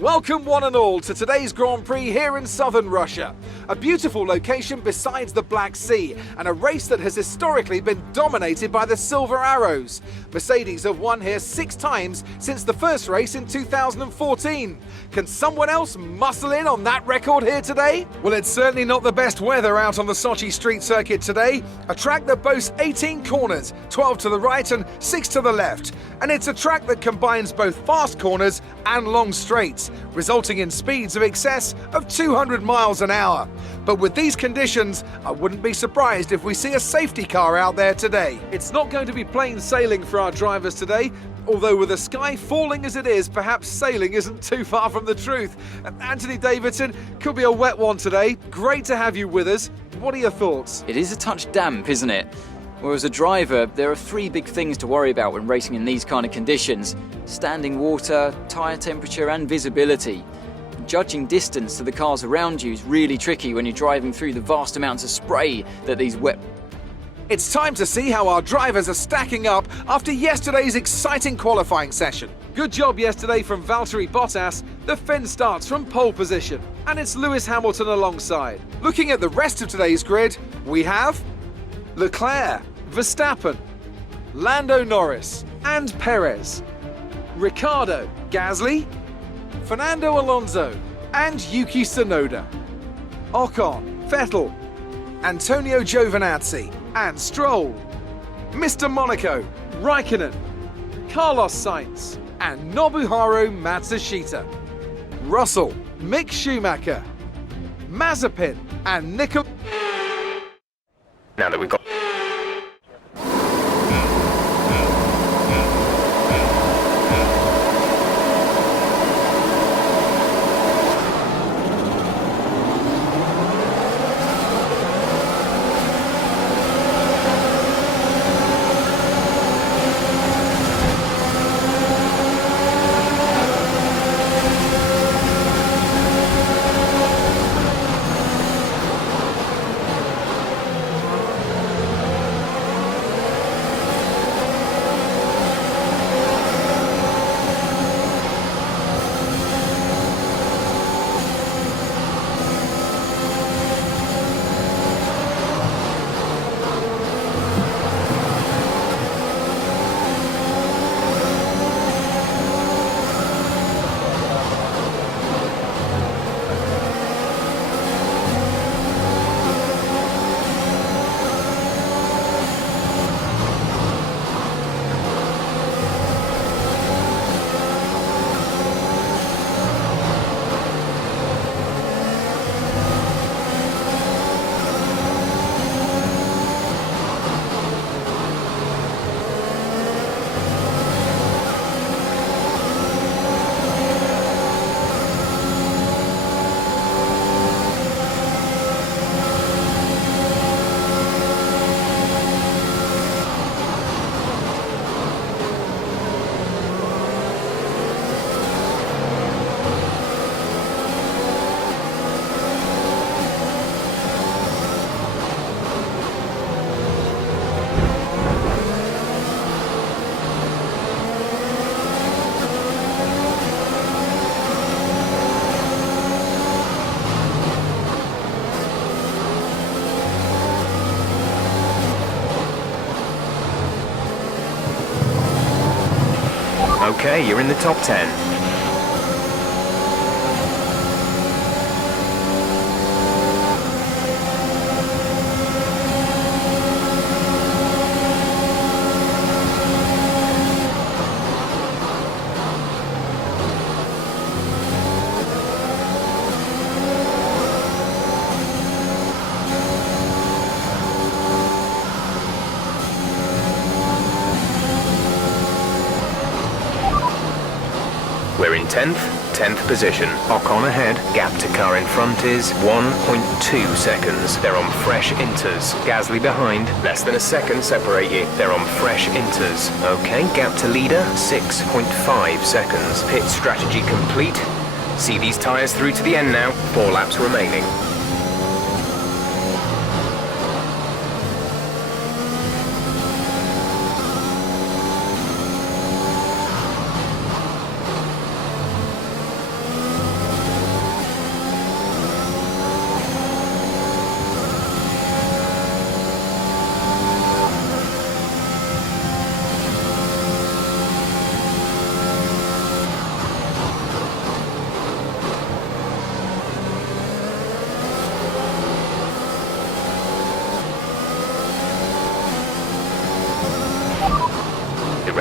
Welcome one and all to today's Grand Prix here in southern Russia. A beautiful location besides the Black Sea and a race that has historically been dominated by the Silver Arrows. Mercedes have won here 6 times since the first race in 2014. Can someone else muscle in on that record here today? Well, it's certainly not the best weather out on the Sochi street circuit today. A track that boasts 18 corners, 12 to the right and 6 to the left. And it's a track that combines both fast corners and long straights, resulting in speeds of excess of 200 miles an hour. But with these conditions, I wouldn't be surprised if we see a safety car out there today. It's not going to be plain sailing for our drivers today, although with the sky falling as it is, perhaps sailing isn't too far from the truth. Anthony Davidson, could be a wet one today. Great to have you with us. What are your thoughts? It is a touch damp, isn't it? Well, as a driver, there are 3 big things to worry about when racing in these kind of conditions: standing water, tyre temperature and visibility. Judging distance to the cars around you is really tricky when you're driving through the vast amounts of spray that these wet... It's time to see how our drivers are stacking up after yesterday's exciting qualifying session. Good job yesterday from Valtteri Bottas. The Finn starts from pole position, and it's Lewis Hamilton alongside. Looking at the rest of today's grid, we have Leclerc, Verstappen, Lando Norris and Perez, Ricciardo, Gasly, Fernando Alonso and Yuki Tsunoda, Ocon, Vettel, Antonio Giovinazzi and Stroll, Mr. Monaco, Raikkonen, Carlos Sainz and Nobuharu Matsushita, Russell, Mick Schumacher, Mazepin and Nico... Now that we've got... Okay, you're in the top 10. We're in 10th position. Ocon ahead. Gap to car in front is 1.2 seconds. They're on fresh inters. Gasly behind. Less than a second separate you. They're on fresh inters. Okay, gap to leader, 6.5 seconds. Pit strategy complete. See these tyres through to the end now. 4 laps remaining.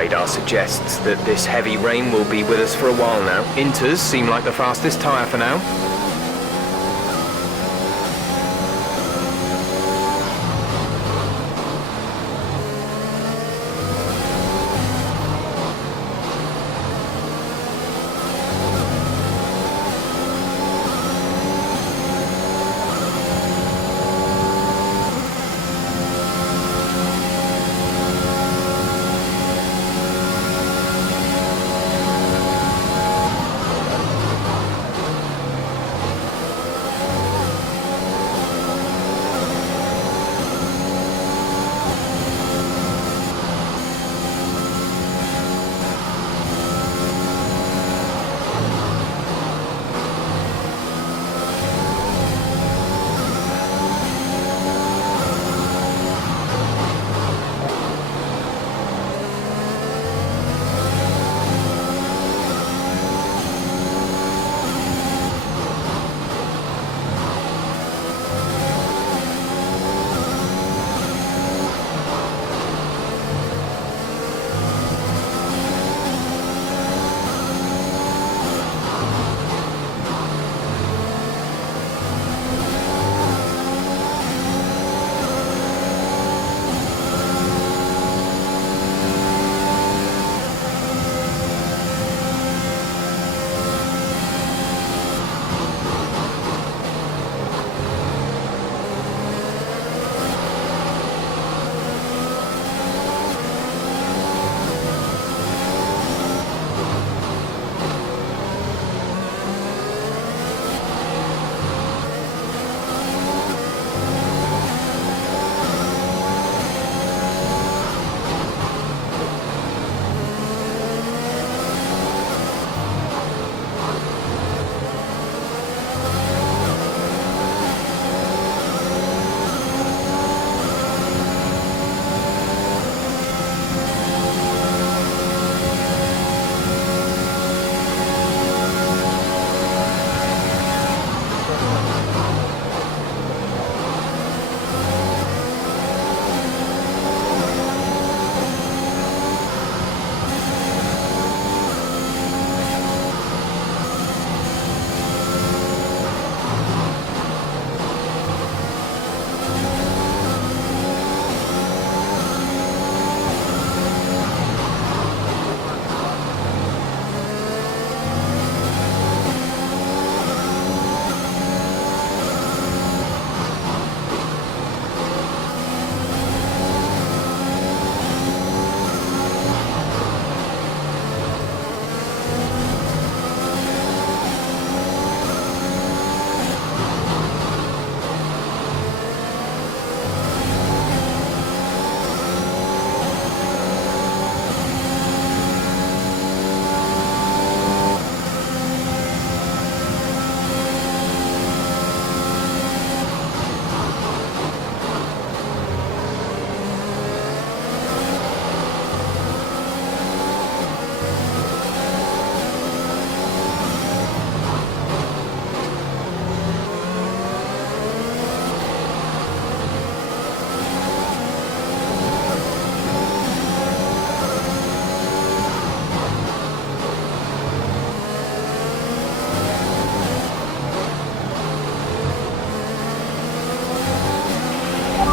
radar suggests that this heavy rain will be with us for a while now. Inters seem like the fastest tyre for now.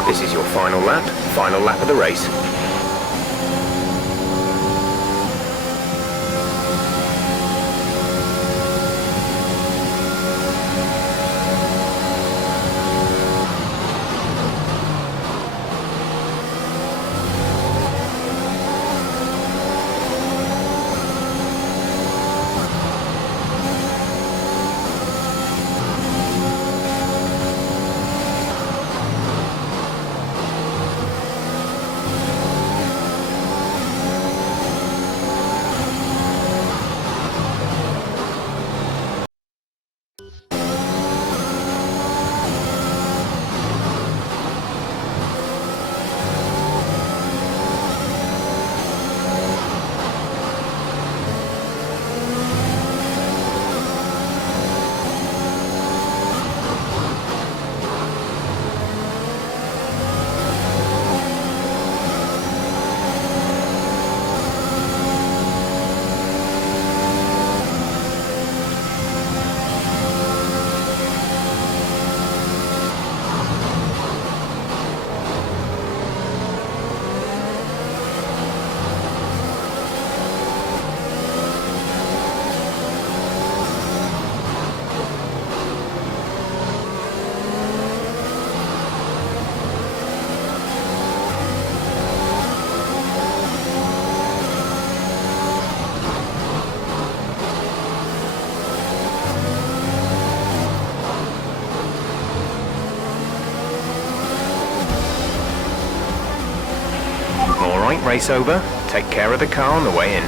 This is your final lap of the race. race over? Take care of the car on the way in.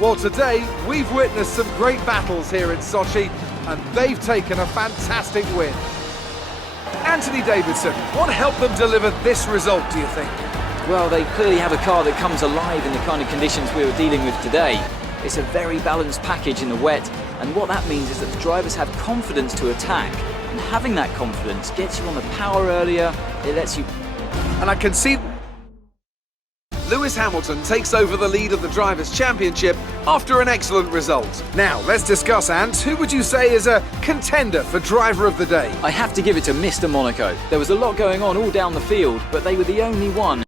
Well, today we've witnessed some great battles here in Sochi, and they've taken a fantastic win. Anthony Davidson, what helped them deliver this result, do you think? Well, they clearly have a car that comes alive in the kind of conditions we were dealing with today. It's a very balanced package in the wet, and what that means is that the drivers have confidence to attack, and having that confidence gets you on the power earlier, it lets you... And I can see Lewis Hamilton takes over the lead of the Drivers' Championship after an excellent result. Now, let's discuss, Ant, who would you say is a contender for Driver of the Day? I have to give it to Mr. Monaco. There was a lot going on all down the field, but they were the only one